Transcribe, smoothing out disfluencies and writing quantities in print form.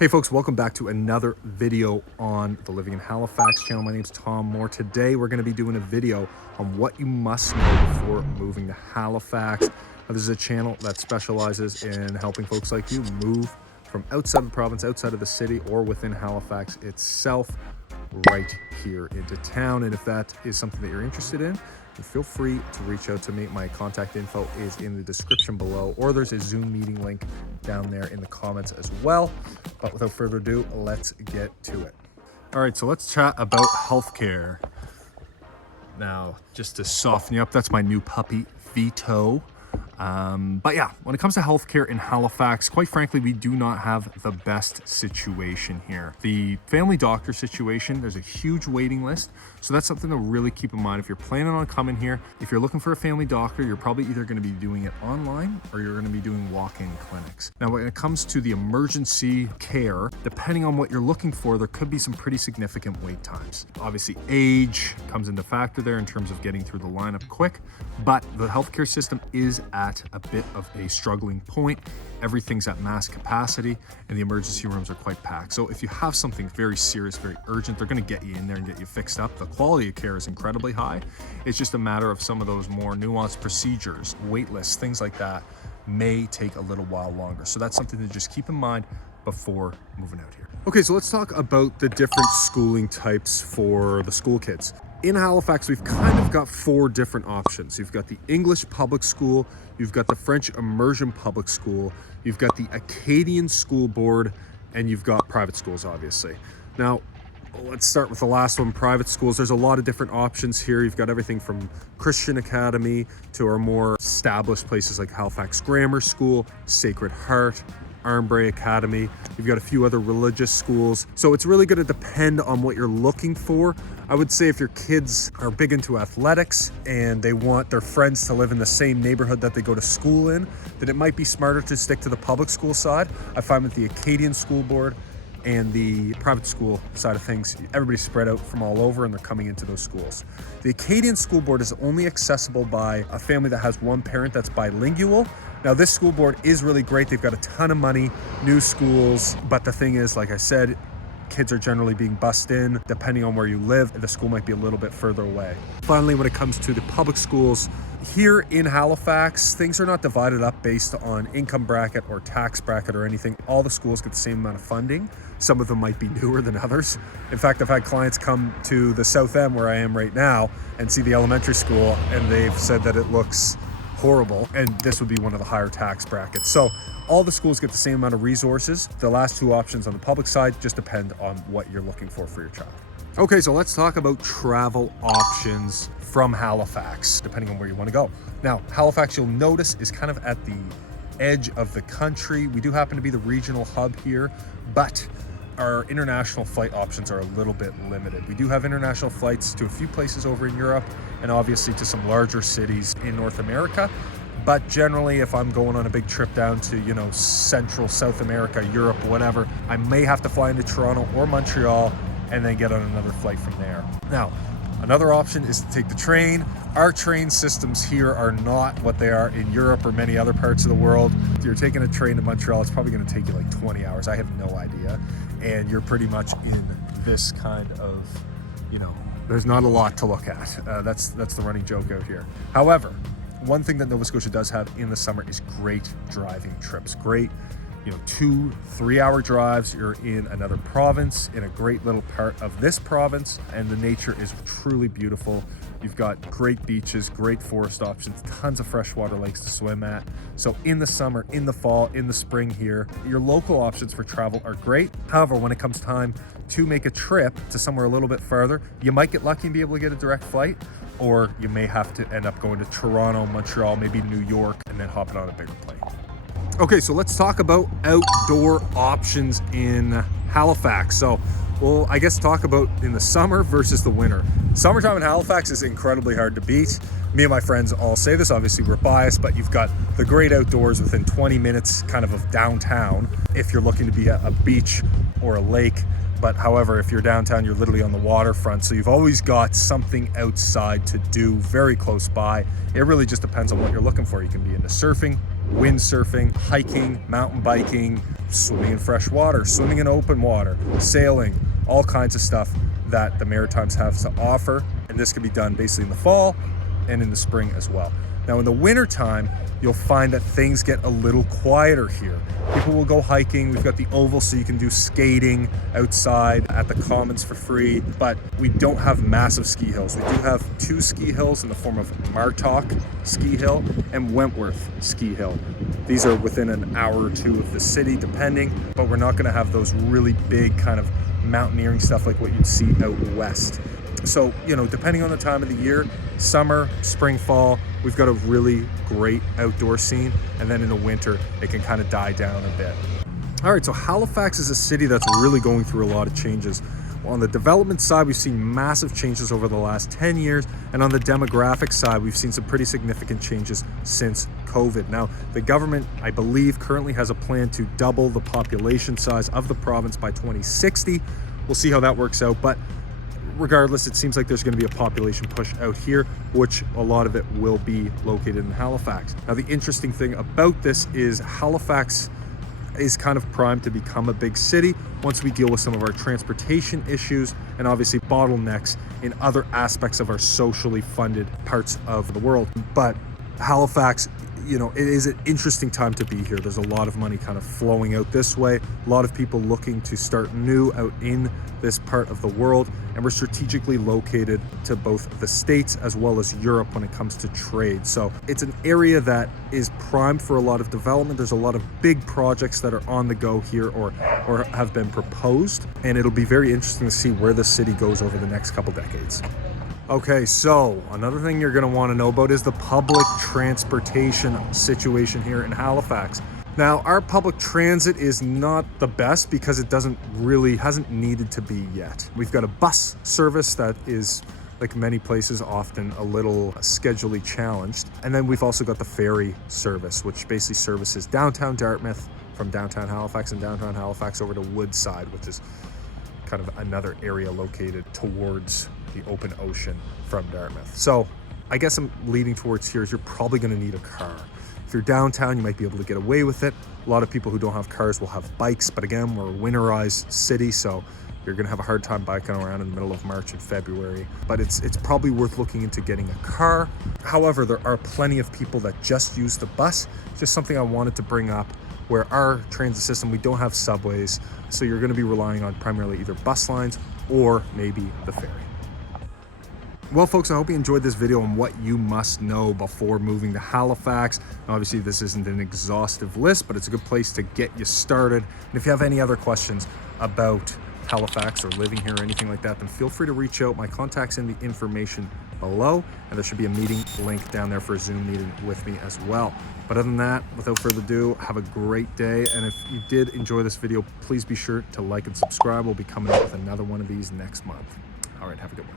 Hey folks, welcome back to another video on the Living in Halifax channel. My name's Tom Moore. Today we're going to be doing a video on what you must know before moving to Halifax. Now, this is a channel that specializes in helping folks like you move from outside of the province, outside of the city, or within Halifax itself, right here into town. And if that is something that you're interested in, feel free to reach out to me. My contact info is in the description below, or there's a Zoom meeting link down there in the comments as well. But without further ado, let's get to it. All right, so let's chat about healthcare. Now, just to soften you up, that's my new puppy, Vito. But yeah, when it comes to healthcare in Halifax, quite frankly, we do not have the best situation here. The family doctor situation, there's a huge waiting list. So that's something to really keep in mind if you're planning on coming here. If you're looking for a family doctor, you're probably either going to be doing it online or you're going to be doing walk-in clinics. Now, when it comes to the emergency care, depending on what you're looking for, there could be some pretty significant wait times. Obviously, age comes into factor there in terms of getting through the lineup quick, but the healthcare system is at a bit of a struggling point. Everything's at max capacity and the emergency rooms are quite packed. So if you have something very serious, very urgent, they're going to get you in there and get you fixed up. The quality of care is incredibly high. It's just a matter of some of those more nuanced procedures, wait lists, things like that may take a little while longer. So that's something to just keep in mind before moving out here. Okay, so let's talk about the different schooling types for the school kids. In Halifax, we've kind of got four different options. You've got the English public school, you've got the French immersion public school, you've got the Acadian school board, and you've got private schools, obviously. Now, let's start with the last one, private schools. There's a lot of different options here. You've got everything from Christian Academy to our more established places like Halifax Grammar School, Sacred Heart, Armbray Academy. You've got a few other religious schools. So it's really going to depend on what you're looking for. I would say if your kids are big into athletics and they want their friends to live in the same neighborhood that they go to school in, then it might be smarter to stick to the public school side. I find with the Acadian school board and the private school side of things, everybody's spread out from all over and they're coming into those schools. The Acadian school board is only accessible by a family that has one parent that's bilingual. Now, this school board is really great. They've got a ton of money, new schools, but the thing is, like I said, kids are generally being bussed in. Depending on where you live, the school might be a little bit further away. Finally, when it comes to the public schools, here in Halifax, things are not divided up based on income bracket or tax bracket or anything. All the schools get the same amount of funding. Some of them might be newer than others. In fact, I've had clients come to the South End where I am right now and see the elementary school, and they've said that it looks horrible, and this would be one of the higher tax brackets. So all the schools get the same amount of resources. The last two options on the public side just depend on what you're looking for your child. Okay, so let's talk about travel options from Halifax, depending on where you want to go. Now, Halifax, you'll notice, is kind of at the edge of the country. We do happen to be the regional hub here, but our international flight options are a little bit limited. We do have international flights to a few places over in Europe and obviously to some larger cities in North America. But generally, if I'm going on a big trip down to, Central South America, Europe, whatever, I may have to fly into Toronto or Montreal and then get on another flight from there. Now, another option is to take the train. Our train systems here are not what they are in Europe or many other parts of the world. If you're taking a train to Montreal, it's probably going to take you like 20 hours. I have no idea. And you're pretty much in this kind of, there's not a lot to look at. That's the running joke out here. However, one thing that Nova Scotia does have in the summer is great driving trips. Great, 2-3 hour drives. You're in another province, in a great little part of this province, and the nature is truly beautiful. You've got great beaches, great forest options, tons of freshwater lakes to swim at. So in the summer, in the fall, in the spring here, your local options for travel are great. However, when it comes time to make a trip to somewhere a little bit farther, you might get lucky and be able to get a direct flight, or you may have to end up going to Toronto, Montreal, maybe New York, and then hopping on a bigger plane. Okay, so let's talk about outdoor options in Halifax. So we'll, I guess, talk about in the summer versus the winter. Summertime in Halifax is incredibly hard to beat. Me and my friends all say this, obviously we're biased, but you've got the great outdoors within 20 minutes kind of downtown if you're looking to be at a beach or a lake. But however, if you're downtown, you're literally on the waterfront. So you've always got something outside to do very close by. It really just depends on what you're looking for. You can be into surfing, windsurfing, hiking, mountain biking, swimming in fresh water, swimming in open water, sailing, all kinds of stuff that the Maritimes have to offer. And this can be done basically in the fall and in the spring as well. Now in the winter time, you'll find that things get a little quieter here. People will go hiking. We've got the Oval, so you can do skating outside at the Commons for free, but we don't have massive ski hills. We do have 2 ski hills in the form of Martok Ski Hill and Wentworth Ski Hill. These are within an hour or 2 of the city, depending, but we're not gonna have those really big kind of mountaineering stuff like what you'd see out west. So, you know, depending on the time of the year, summer, spring, fall, we've got a really great outdoor scene. And then in the winter, it can kind of die down a bit. All right, so Halifax is a city that's really going through a lot of changes. Well, on the development side, we've seen massive changes over the last 10 years. And on the demographic side, we've seen some pretty significant changes since COVID. Now, the government, I believe, currently has a plan to double the population size of the province by 2060. We'll see how that works out. But regardless, it seems like there's going to be a population push out here, which a lot of it will be located in Halifax. Now, the interesting thing about this is Halifax is kind of primed to become a big city once we deal with some of our transportation issues and obviously bottlenecks in other aspects of our socially funded parts of the world. But Halifax, you know, it is an interesting time to be here. There's a lot of money kind of flowing out this way. A lot of people looking to start new out in this part of the world. And we're strategically located to both the States as well as Europe when it comes to trade. So it's an area that is primed for a lot of development. There's a lot of big projects that are on the go here or have been proposed. And it'll be very interesting to see where the city goes over the next couple decades. Okay, so another thing you're going to want to know about is the public transportation situation here in Halifax. Now, our public transit is not the best because it hasn't needed to be yet. We've got a bus service that is, like many places, often a little schedulally challenged. And then we've also got the ferry service, which basically services downtown Dartmouth from downtown Halifax and downtown Halifax over to Woodside, which is kind of another area located towards the open ocean from Dartmouth. So I guess I'm leading towards here is you're probably going to need a car. If you're downtown, you might be able to get away with it. A lot of people who don't have cars will have bikes, but again, we're a winterized city, so you're going to have a hard time biking around in the middle of March and February. But it's probably worth looking into getting a car. However, there are plenty of people that just use the bus. Just something I wanted to bring up, where our transit system, we don't have subways, so you're going to be relying on primarily either bus lines or maybe the ferry. Well, folks, I hope you enjoyed this video on what you must know before moving to Halifax. Obviously, this isn't an exhaustive list, but it's a good place to get you started. And if you have any other questions about Halifax or living here or anything like that, then feel free to reach out. My contact's in the information below, and there should be a meeting link down there for a Zoom meeting with me as well. But other than that, without further ado, have a great day. And if you did enjoy this video, please be sure to like and subscribe. We'll be coming up with another one of these next month. All right, have a good one.